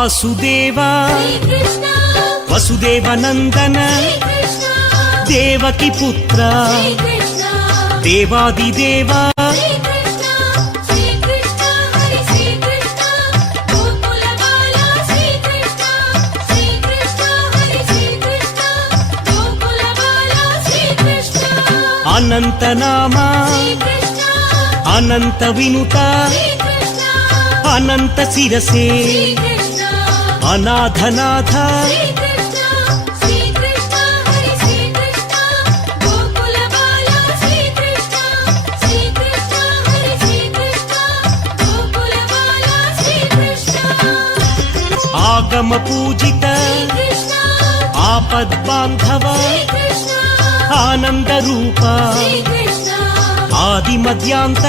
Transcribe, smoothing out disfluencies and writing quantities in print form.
వాసుదేవ వసుదేవనందన దేవకి పుత్ర దేవాదిదేవ అనంతనామా అనంత వినుత అనంత శిరసే అనాథనాథ ఆగమ పూజిత ఆపద్బాంధవ ఆనంద రూప ఆది మధ్యాంత